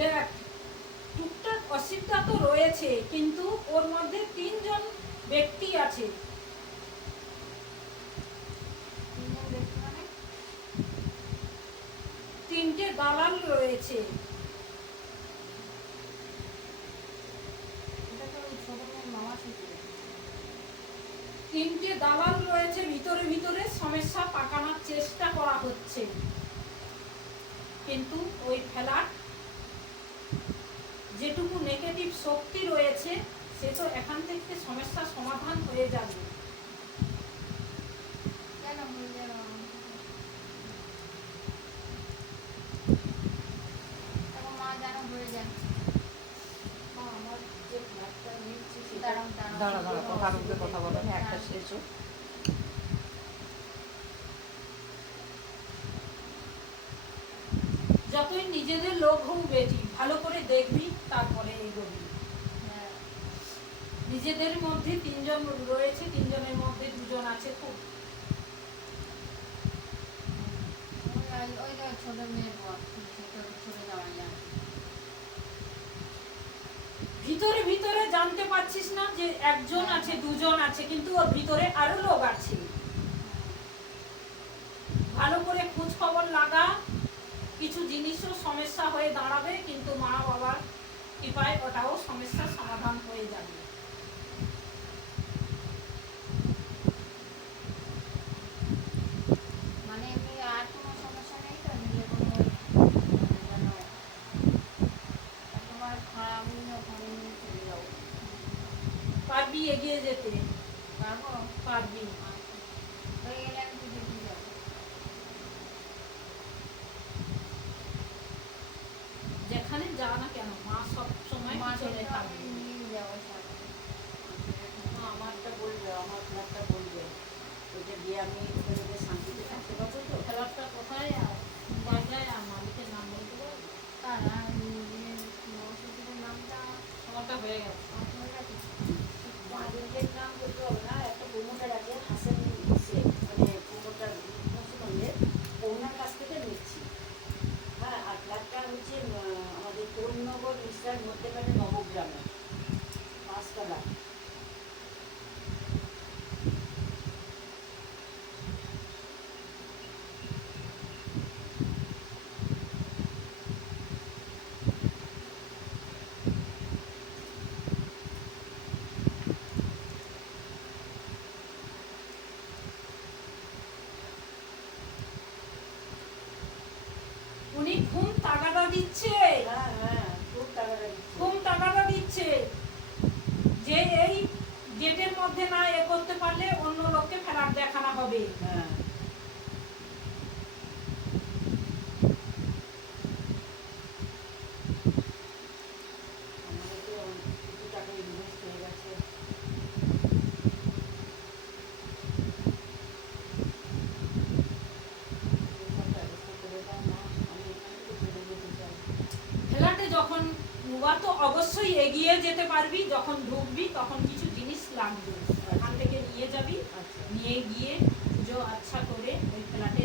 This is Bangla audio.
দেখ, টুকটাক অসুবিধা তো রয়েছে, কিন্তু ওর মধ্যে 3 জন ব্যক্তি আছে। 3 জন ব্যক্তি মানে? 3টে দালাল রয়েছে। এটা তো ওই ছোট মেয়ের মামা শিখে। 3টে দালাল রয়েছে, ভিতরে ভিতরে সমস্যা পাকানোর চেষ্টা করা হচ্ছে, কিন্তু ওই ফ্ল্যাট যেটুকু নেগেটিভ শক্তি রয়েছে সে তো এখান থেকে সমস্যা সমাধান হয়ে যাবে। কেন হয়ে যাবে? তখন মা জানো হয়ে যায়। আমার যে ফ্ল্যাটটা নিচ্ছি সেটা দাঁড়া দাঁড়া, কথার মধ্যে কথা বলো, একটা শেষ হোক। যতই নিজেদের লোক হোক বেটি, ভালো করে দেখবি তারপরে এগোবি। হ্যাঁ, নিজেদের মধ্যে 3 জন রয়েছে, 3 জনের মধ্যে 2 জন আছে খুব। ওই যে ছোট মেয়ের বর, ছোট জামাই জানো। ভিতরে ভিতরে জানতে পারছিস না যে একজন আছে, 2 জন আছে, কিন্তু ওর ভিতরে আরো লোক আছে। ভালো করে খোঁজ খবর লাগা, কিছু জিনিসও সমস্যা হয়ে দাঁড়াবে, কিন্তু মা বাবার কৃপায় ওটাও সমস্যার সমাধান হয়ে যাবে। মানে এমনি আর কোনো সমস্যা নেই তো? নিজে কোনো যেন তোমার খারাপ ওখানে নিয়ে চলে যাবো। পারবি এগিয়ে যেতে? পারবো? পারবি। হয়ে গেলে আমি তো দেখে যাবো। যেখানে যা না কেন, মা সব সময় পিছনে আমি থাকবে। নিয়ে যাবো সাথে। আমারটা বলবে, আমার ফ্ল্যাটটা বলবে, ওইটা দিয়ে আমি ওখানে শান্তিতে থাকতে পারবো তো। খেলাটা কোথায় বাজায় আর মালিকের নাম বলতে পারবি? তার মসজিদের নামটা আমারটা হয়ে গেছে। হয়ে গেছে। মালিকের নাম বলতে হবে না, একটা প্রমোটার আছে হাসান শেখ, মানে প্রমোটার মুসলমানদের, ওনার কাছ থেকে নিচ্ছি। হ্যাঁ, আর ফ্ল্যাটটা হচ্ছে আমাদের তরুণনগর মিস্টার মধ্যেখানে নবগ্রামে 5 তলা। উনি খুব টাকাটা দিচ্ছে, হ্যাঁ হ্যাঁ, খুব টাকাটা দিচ্ছে। খুব টাকাটা দিচ্ছে, যে এই ডেটের মধ্যে না এ করতে পারলে অন্য লোককে ফেরার দেখানো হবে। হ্যাঁ, আমাদের তো কিছু টাকা ইনভেস্ট হয়ে গেছে। সব ব্যবস্থা করে দাও মা, আমি এখানে তো চলে যেতে চাই। ফ্ল্যাটে যখন উয়া তো অবশ্যই এগিয়ে যেতে পারবি, যখন ঢুকবি তখন কিছু জিনিস লাগবে, এখান থেকে নিয়ে যাবি, আচ্ছা। নিয়ে গিয়ে পুজো আচ্ছা করে ওই ফ্ল্যাটে